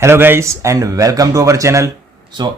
Hello guys and welcome to our channel.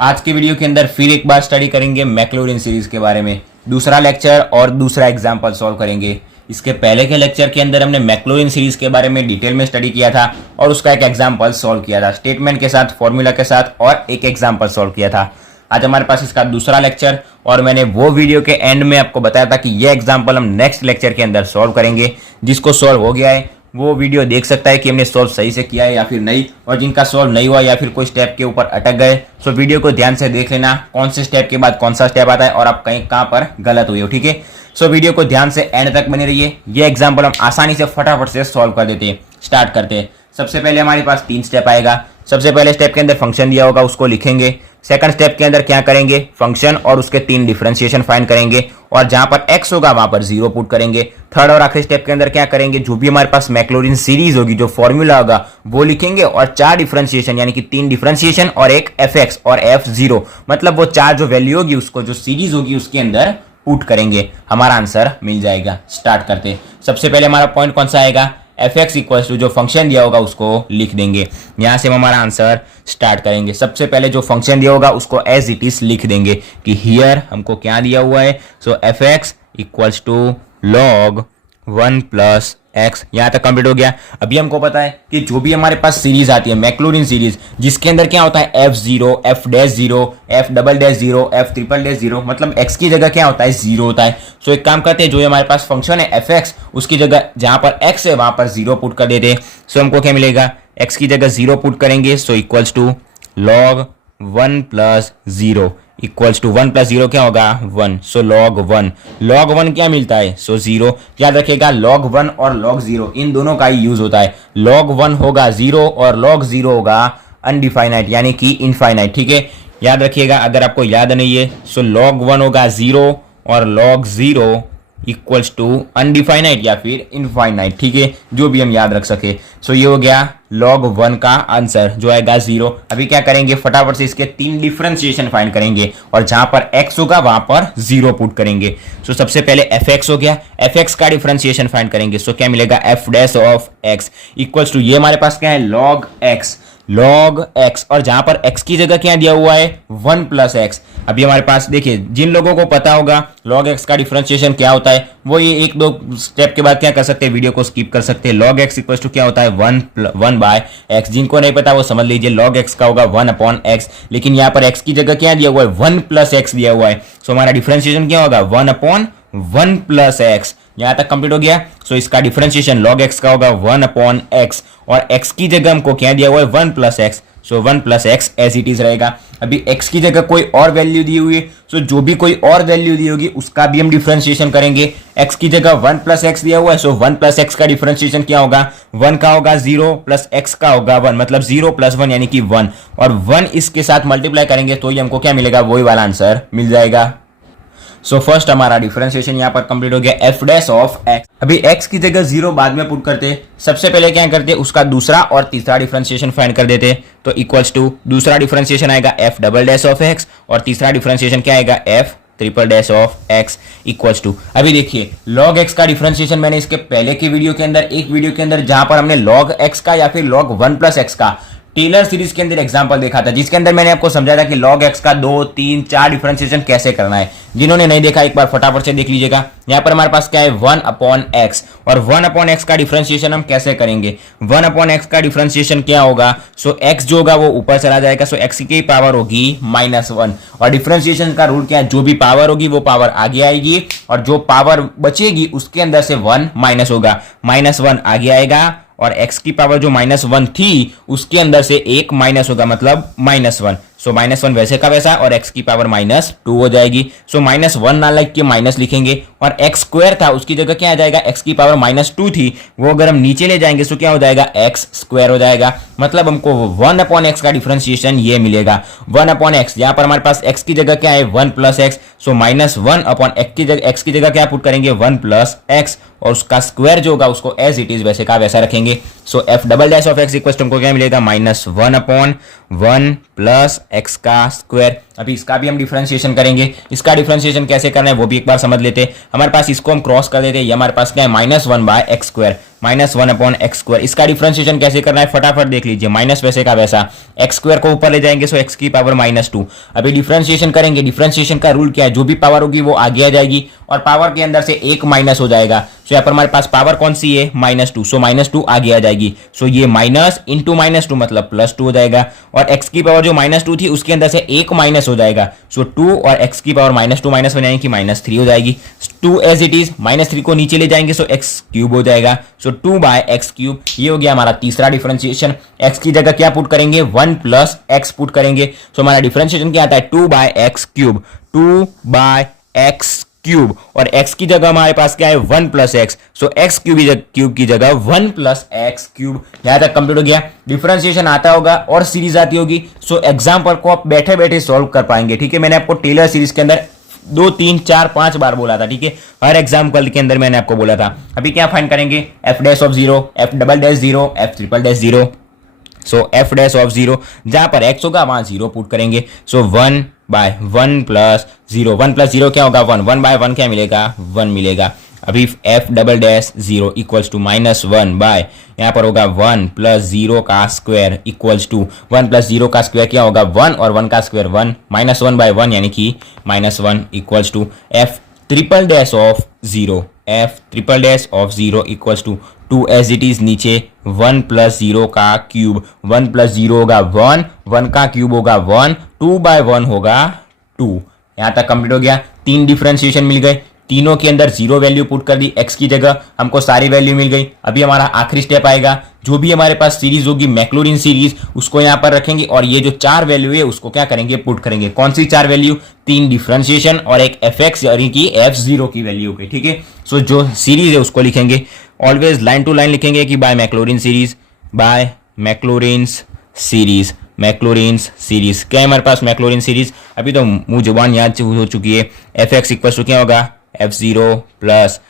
आज की video के अंदर फिर एक बार स्टडी करेंगे मैक्लॉरिन सीरीज के बारे में। दूसरा लेक्चर और दूसरा एग्जांपल सॉल्व करेंगे। इसके पहले के लेक्चर के अंदर हमने मैक्लॉरिन सीरीज के बारे में डिटेल में स्टडी किया था और उसका एक एग्जांपल सॉल्व किया था, स्टेटमेंट के साथ, फॉर्मूला के साथ, और एक एग्जाम्पल सॉल्व किया था। आज हमारे पास इसका दूसरा लेक्चर और मैंने वो वीडियो के एंड में आपको बताया था कि ये एग्जाम्पल हम नेक्स्ट लेक्चर के अंदर सॉल्व करेंगे। जिसको सॉल्व हो गया है वो वीडियो देख सकता है कि हमने सॉल्व सही से किया है या फिर नहीं, और जिनका सॉल्व नहीं हुआ या फिर कोई स्टेप के ऊपर अटक गए तो वीडियो को ध्यान से देख लेना, कौन से स्टेप के बाद कौन सा स्टेप आता है और आप कहीं कहां पर गलत हुए हो। ठीक है, वीडियो को ध्यान से एंड तक बने रहिए। ये एग्जाम्पल हम आसानी से फटाफट से सॉल्व कर देते हैं। स्टार्ट करते हैं। सबसे पहले हमारे पास 3 स्टेप आएगा। सबसे पहले स्टेप के अंदर फंक्शन दिया होगा, उसको लिखेंगे। सेकंड स्टेप के अंदर क्या करेंगे, फंक्शन और उसके 3 डिफरेंशिएशन फाइंड करेंगे और जहां पर x होगा वहां पर 0 पुट करेंगे। थर्ड और आखिरी स्टेप के अंदर क्या करेंगे, जो भी हमारे पास मैक्लॉरिन सीरीज होगी, जो फॉर्मूला होगा वो लिखेंगे और 4 डिफरेंशिएशन यानी कि 3 डिफरेंशिएशन और एक fx और f0, मतलब वो 4 जो वैल्यू होगी उसको जो सीरीज होगी उसके अंदर पुट करेंगे। हमारा आंसर मिल जाएगा। स्टार्ट करते। सबसे पहले हमारा पॉइंट कौन सा आएगा, fx इक्वल्स टू जो फंक्शन दिया होगा उसको लिख देंगे। यहां से हम हमारा आंसर स्टार्ट करेंगे। सबसे पहले जो फंक्शन दिया होगा उसको एज इट इज लिख देंगे कि हियर हमको क्या दिया हुआ है। fx equals to log 1 plus x। यहां तक कंप्लीट हो गया। अभी हमको पता है कि जो भी हमारे पास सीरीज आती है मैक्लॉरिन सीरीज, जिसके अंदर क्या होता है f0, f'0, f'0, f'0, मतलब x की जगह क्या होता है 0 होता है। एक काम करते हैं, जो हमारे पास फंक्शन है fx, उसकी जगह जहां पर x है वहां पर 0 पुट कर देते हैं। हमको क्या मिलेगा, x की जगह 0 पुट करेंगे। Equals to log 1 plus 0 equals to 1 plus 0 क्या होगा 1। log 1 क्या मिलता है 0। याद रखिएगा log 1 और log 0 इन दोनों का ही यूज होता है। log 1 होगा 0 और log 0 होगा अनडिफाइनाइट यानी कि इनफाइनाइट। ठीक है, याद रखिएगा। अगर आपको याद नहीं है log 1 होगा 0 और log 0 इक्वल्स टू अनडिफाइनाइट या फिर इनफाइनाइट। ठीक है, जो भी हम याद रख सके। ये हो गया log 1 का आंसर जो आएगा 0। अभी क्या करेंगे, फटाफट से इसके 3 डिफरेंशिएशन फाइंड करेंगे और जहां पर x होगा वहां पर 0 पुट करेंगे। सबसे पहले fx हो गया, fx का डिफरेंशिएशन फाइंड करेंगे। क्या मिलेगा, f' of x equals to ये हमारे पास क्या है log x और जहां पर x की जगह क्या दिया हुआ है 1 प्लस x। अभी हमारे पास देखिए, जिन लोगों को पता होगा log x का डिफरेंशिएशन क्या होता है वो ये 1-2 स्टेप के बाद क्या कर सकते हैं, वीडियो को स्किप कर सकते हैं। log x इक्वल्स टू क्या होता है 1 बाय x। जिनको नहीं पता वो समझ लीजिए, log x का होगा 1 अपॉन x, लेकिन यहाँ पर x की जगह क्या दिया हुआ है 1 प्लस x दिया हुआ है। हमारा डिफरेंशिएशन क्या होगा 1 अपॉन 1 प्लस x। यहां तक कंप्लीट हो गया। इसका डिफरेंशिएशन log x का होगा 1 अपॉन x और x की जगह हमको क्या दिया हुआ है 1 plus x। 1 plus x as it is रहेगा। अभी x की जगह कोई और वैल्यू दी हुई है, जो भी कोई और वैल्यू दी होगी उसका भी हम डिफरेंशिएशन करेंगे। x की जगह 1 प्लस एक्स दिया हुआ है, 1 प्लस एक्स का डिफरेंशिएशन क्या होगा, 1 का होगा 0 प्लस x का होगा 1, मतलब 0 प्लस 1 यानी कि 1, और 1 इसके साथ मल्टीप्लाई करेंगे तो ये हमको क्या मिलेगा, वही वाला आंसर मिल जाएगा। फर्स्ट हमारा डिफरेंशिएशन यहाँ पर कंप्लीट हो गया f' ऑफ x। अभी x की जगह 0 बाद में पुट करते। सबसे पहले क्या करते, उसका दूसरा और तीसरा डिफरेंशिएशन फाइंड कर देते। इक्वल्स टू दूसरा डिफरेंशिएशन आएगा f' ऑफ x और तीसरा डिफरेंशिएशन क्या आएगा f' of x equals to. अभी देखिए log x का डिफरेंशिएशन मैंने इसके पहले की वीडियो के अंदर, एक वीडियो के अंदर जहां पर हमने log x का या फिर log 1 प्लस x का टेलर सीरीज के अंदर एग्जांपल देखा था, जिसके अंदर मैंने आपको समझाया था कि log x का 2, 3, 4 डिफरेंशिएशन कैसे करना है। जिन्होंने नहीं देखा एक बार फटाफट से देख लीजिएगा। यहाँ पर हमारे पास क्या है 1 अपॉन x, और 1 अपॉन x का डिफरेंशिएशन हम कैसे करेंगे, 1 अपॉन x का डिफरेंशिएशन क्या होगा, x जो होगा वो ऊपर चला जाएगा, x की पावर होगी -1, और डिफरेंशिएशन का रूल क्या है, जो भी पावर होगी वो पावर आगे आएगी और जो पावर बचेगी उसके अंदर से 1 माइनस होगा, -1 आगे आएगा और x की पावर जो -1 थी उसके अंदर से 1 माइनस होगा, मतलब -1। -1 वैसे का वैसा और x की पावर -2 हो जाएगी। -1 ना लिख के माइनस लिखेंगे और x स्क्वायर था उसकी जगह क्या आ जाएगा, x की पावर -2 थी, वो अगर हम नीचे ले जाएंगे तो क्या हो जाएगा x स्क्वायर हो जाएगा, मतलब हमको 1 अपॉन x का डिफरेंशिएशन ये मिलेगा 1 अपॉन x। यहाँ पर हमारे पास x की जगह क्या है 1 प्लस x, -1 अपॉन x की जगह क्या पुट करेंगे 1 प्लस x और उसका स्क्वायर जो होगा उसको एज इट इज वैसे का वैसा रखेंगे। f' of x equal to हमको क्या मिलेगा -1 अपॉन 1 प्लस एक्स का स्क्वायर। अभी इसका भी हम डिफरेंशिएशन करेंगे। इसका डिफरेंशिएशन कैसे करना है वो भी एक बार समझ लेते हैं। हमारे पास इसको हम क्रॉस कर देते हैं, ये हमारे पास क्या है -1/x², -1/x²। इसका डिफरेंशिएशन कैसे करना है फटाफट देख लीजिए। माइनस वैसे का वैसा, x² को ऊपर ले जाएंगे सो x की पावर -2। अभी डिफरेंशिएशन करेंगे। डिफरेंशिएशन का रूल क्या है, जो भी पावर होगी वो आगे आ जाएगी और पावर के अंदर से एक माइनस हो जाएगा। सो यहाँ पर हमारे पास पावर कौन सी है -2, सो -2 आगे आ जाएगी। सो ये माइनस इंटू -2 मतलब +2 हो जाएगा और x की पावर जो -2 थी उसके अंदर से एक माइनस हो जाएगा। सो 2 और x की पावर -2 माइनस बन जाएगी, -3 हो जाएगी। 2 एज इट इज, -3 को नीचे ले जाएंगे सो x³ हो जाएगा। सो 2/x³। ये हो गया हमारा तीसरा डिफरेंशिएशन। x की जगह क्या पुट करेंगे 1 + x पुट करेंगे। सो हमारा डिफरेंशिएशन क्या आता है 2/x³, 2/x³ और x की जगह हमारे पास क्या है 1 + x। सो x³ की जगह 1 + x³। यहां तक कंप्लीट हो गया। डिफरेंशिएशन आता होगा और सीरीज आती होगी। सो एग्जाम्पल को आप बैठे बैठे सॉल्व कर पाएंगे। ठीक है, मैंने आपको टेलर सीरीज के अंदर 2, 3, 4, 5 बार बोला था। ठीक है, हर एग्जाम्पल के अंदर मैंने आपको बोला था। अभी क्या फाइंड करेंगे f'(0), f'(0), f'(0). सो f'(0) जहां पर x होगा वहां 0 पुट करेंगे। सो 1/1 + 0, 1 + 0 क्या होगा 1, 1/1 क्या मिलेगा 1 मिलेगा। अभी f'(0) इक्वल्स टू -1 यहाँ पर होगा 1 + 0 का स्क्वायर इक्वल्स टू 1 + 0 का स्क्वायर क्या होगा 1 और 1 का स्क्वायर 1, -1/1 यानी कि -1 equals to f'(0), f'(0) equals to 2 as it is नीचे 1 + 0 का क्यूब, 1 + 0 होगा 1, 1 का क्यूब होगा 1, 2/1 होगा 2। यहां तक कंप्लीट हो गया। 3 डिफरेंशिएशन मिल गए, तीनों के अंदर 0 वैल्यू पुट कर दी, x की जगह हमको सारी वैल्यू मिल गई। अभी हमारा आखिरी स्टेप आएगा, जो भी हमारे पास सीरीज होगी मैक्लॉरिन सीरीज उसको यहां पर रखेंगे और ये जो 4 वैल्यू है उसको क्या करेंगे पुट करेंगे। कौन सी 4 वैल्यू, 3 डिफरेंशिएशन और एक fx यानी कि f0 की वैल्यू होगी। ठीक है, सो जो सीरीज है उसको लिखेंगे ऑलवेज लाइन टू लाइन लिखेंगे कि by Maclaurin series, by Maclaurin's series, Maclaurin's series. क्या है हमारे पास मैक्लॉरिन सीरीज, अभी तो मुंह जुबान याद हो चुकी है। fx इक्वल टू क्या होगा f0 प्लस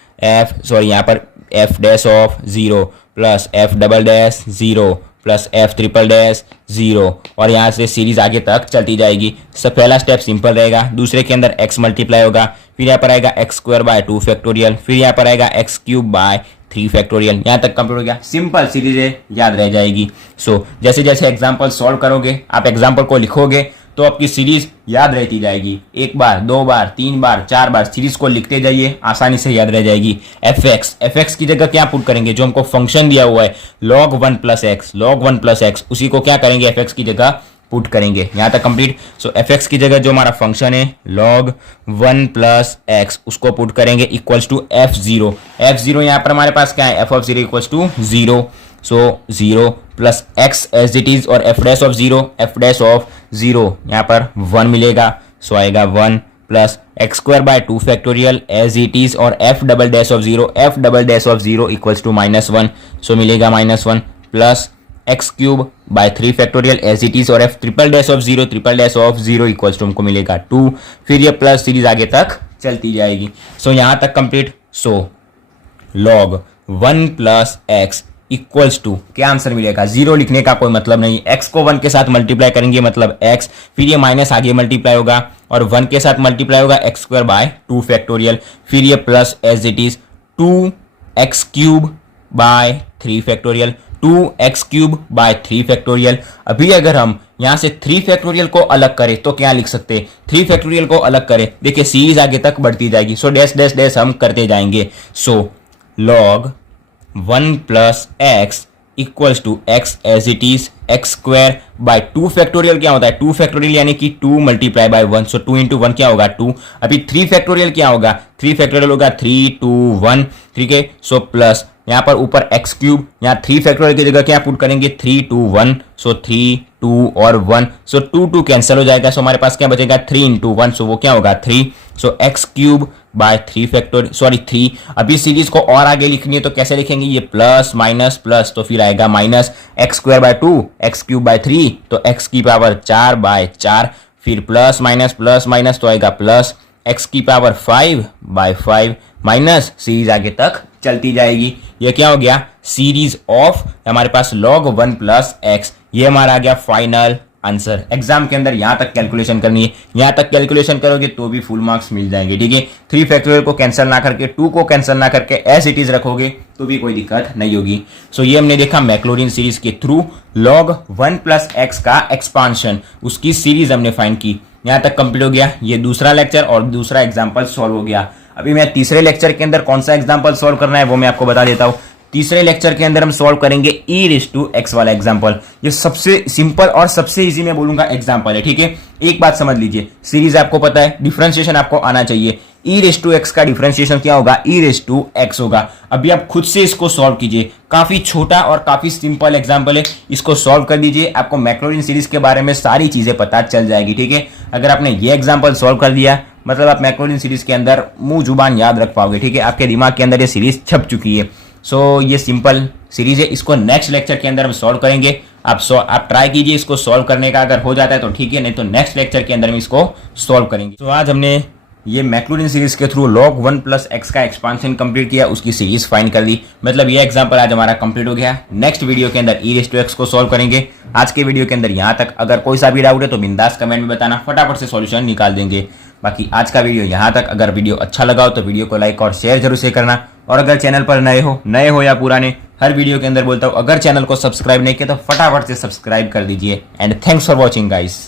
यहाँ पर f'(0) plus f'(0) plus f'(0) और यहाँ से सीरीज आगे तक चलती जाएगी। सब पहला स्टेप सिंपल रहेगा, दूसरे के अंदर x मल्टीप्लाई होगा, फिर यहाँ पर आएगा x²/2 फैक्टोरियल, फिर यहाँ पर आएगा x³/3 फैक्टोरियल। यहाँ तक कंप्लीट हो गया। सिंपल सीरीज है, याद रह जाएगी। सो जैसे जैसे एग्जाम्पल सॉल्व करोगे, आप एग्जाम्पल को लिखोगे तो आपकी सीरीज याद रहती जाएगी। 1 बार, 2 बार, 3 बार, 4 बार सीरीज को लिखते जाइए, आसानी से याद रह जाएगी। fx की जगह क्या पुट करेंगे, जो हमको फंक्शन दिया हुआ है log1 + x, log1 + x, उसी को क्या करेंगे fx की जगह पुट करेंगे। यहां तक कंप्लीट। सो fx की जगह जो हमारा फंक्शन है log1 + x उसको पुट करेंगे इक्वल्स टू f0। f0 यहाँ पर हमारे पास क्या है f(0) equals to 0। So 0 plus x as it is और f'(0) यहाँ पर 1 मिलेगा। सो आएगा 1 plus x²/2 factorial as it is और f'(0) इक्वल्स टू -1। सो मिलेगा -1 plus x³/3 factorial as it is और f'(0) इक्वल्स टू हमको मिलेगा 2। फिर ये प्लस सीरीज आगे तक चलती जाएगी। सो यहाँ तक complete. So log1 + x equals to क्या आंसर मिलेगा, 0 लिखने का कोई मतलब नहीं। x को 1 के साथ मल्टीप्लाई करेंगे मतलब x, फिर ये माइनस आगे मल्टीप्लाई होगा और 1 के साथ मल्टीप्लाई होगा x²/2 फैक्टोरियल, फिर ये plus as it is 2x³/3 factorial, 2x³/3 factorial. अभी अगर हम यहां से 3 फैक्टोरियल को अलग करें तो क्या लिख सकते हैं, 3 फैक्टोरियल को अलग करें, देखिए सीरीज आगे तक बढ़ती जाएगी। सो डैश डैश डैश हम करते जाएंगे। So log1 + x equals to x as it is x²/2 factorial क्या होता है 2 फैक्टोरियल यानी कि 2 × 1। सो 2 × 1 क्या होगा 2। अभी 3 फैक्टोरियल क्या होगा 3 फैक्टोरियल होगा 3, 2, 1। ठीक है, सो प्लस यहाँ पर ऊपर x³, यहाँ 3 फैक्टोरियल की जगह क्या पुट करेंगे 3, 2, 1। सो 3, 2 और 1। सो 2, 2 कैंसिल हो जाएगा। सो हमारे पास क्या बचेगा 3 × 1। सो वो क्या होगा 3। सो x³/3 फैक्टोरियल 3। अभी सीरीज को और आगे लिखनी है तो कैसे लिखेंगे, ये प्लस माइनस प्लस, तो फिर आएगा माइनस x²/2 x³/3 तो x की पावर 4/4, फिर प्लस माइनस तो आएगा प्लस x की पावर 5/5 माइनस सीरीज आगे तक चलती जाएगी। ये क्या हो गया सीरीज ऑफ हमारे पास log1 + x। ये हमारा आ गया फाइनल आंसर। एग्जाम के अंदर यहां तक कैलकुलेशन करनी है, यहां तक कैलकुलेशन करोगे तो भी फुल मार्क्स मिल जाएंगे। ठीक है, 3 फैक्टोरियल को कैंसिल ना करके, 2 को कैंसिल ना करके एज इट इज रखोगे तो भी कोई दिक्कत नहीं होगी। सो ये हमने देखा मैक्लॉरिन सीरीज के थ्रू log 1 प्लस एक्स का एक्सपांशन, उसकी सीरीज हमने फाइंड की। यहां तक कंप्लीट हो गया ये दूसरा लेक्चर और दूसरा एग्जाम्पल सॉल्व हो गया। अभी मैं तीसरे लेक्चर के अंदर कौन सा एग्जाम्पल सॉल्व करना है वो मैं आपको बता देता हूं। तीसरे लेक्चर के अंदर हम सॉल्व करेंगे e⁻x वाला एग्जांपल। ये सबसे सिंपल और सबसे इजी मैं बोलूंगा एग्जांपल है। ठीक है, एक बात समझ लीजिए, सीरीज आपको पता है, डिफरेंशिएशन आपको आना चाहिए। e⁻x का डिफरेंशिएशन क्या होगा, e⁻x होगा। अभी आप खुद से इसको सॉल्व कीजिए, काफी छोटा और काफी सिंपल एग्जांपल है, इसको सॉल्व कर दीजिए, आपको मैक्लॉरिन सीरीज के बारे में सारी चीजें पता चल जाएगी। ठीक है, अगर आपने ये एग्जांपल सॉल्व कर दिया मतलब आप मैक्लॉरिन सीरीज के अंदर मुंह जुबान याद रख पाओगे। ठीक है, आपके दिमाग के अंदर ये सीरीज छप चुकी है। सो ये सिंपल सीरीज है, इसको नेक्स्ट लेक्चर के अंदर हम सॉल्व करेंगे। आप ट्राई कीजिए इसको सॉल्व करने का, अगर हो जाता है तो ठीक है, नहीं तो नेक्स्ट लेक्चर के अंदर हम इसको सॉल्व करेंगे। तो आज हमने ये मैक्लॉरिन सीरीज के थ्रू log 1 प्लस एक्स का एक्सपांशन कंप्लीट किया, उसकी सीरीज फाइंड कर दी। मतलब ये एग्जांपल आज हमारा कंप्लीट हो गया। नेक्स्ट वीडियो के अंदर e⁻x को सॉल्व करेंगे। आज के वीडियो के अंदर यहाँ तक, अगर कोई सा भी डाउट है तो बिंदास कमेंट में बताना, फटाफट से सॉल्यूशन निकाल देंगे। बाकी आज का वीडियो यहाँ तक। अगर वीडियो अच्छा लगा हो तो वीडियो को लाइक और शेयर जरूर से करना। और अगर चैनल पर नए हो या पुराने, हर वीडियो के अंदर बोलता हूँ, अगर चैनल को सब्सक्राइब नहीं किया तो फटाफट से सब्सक्राइब कर दीजिए। And thanks for watching guys.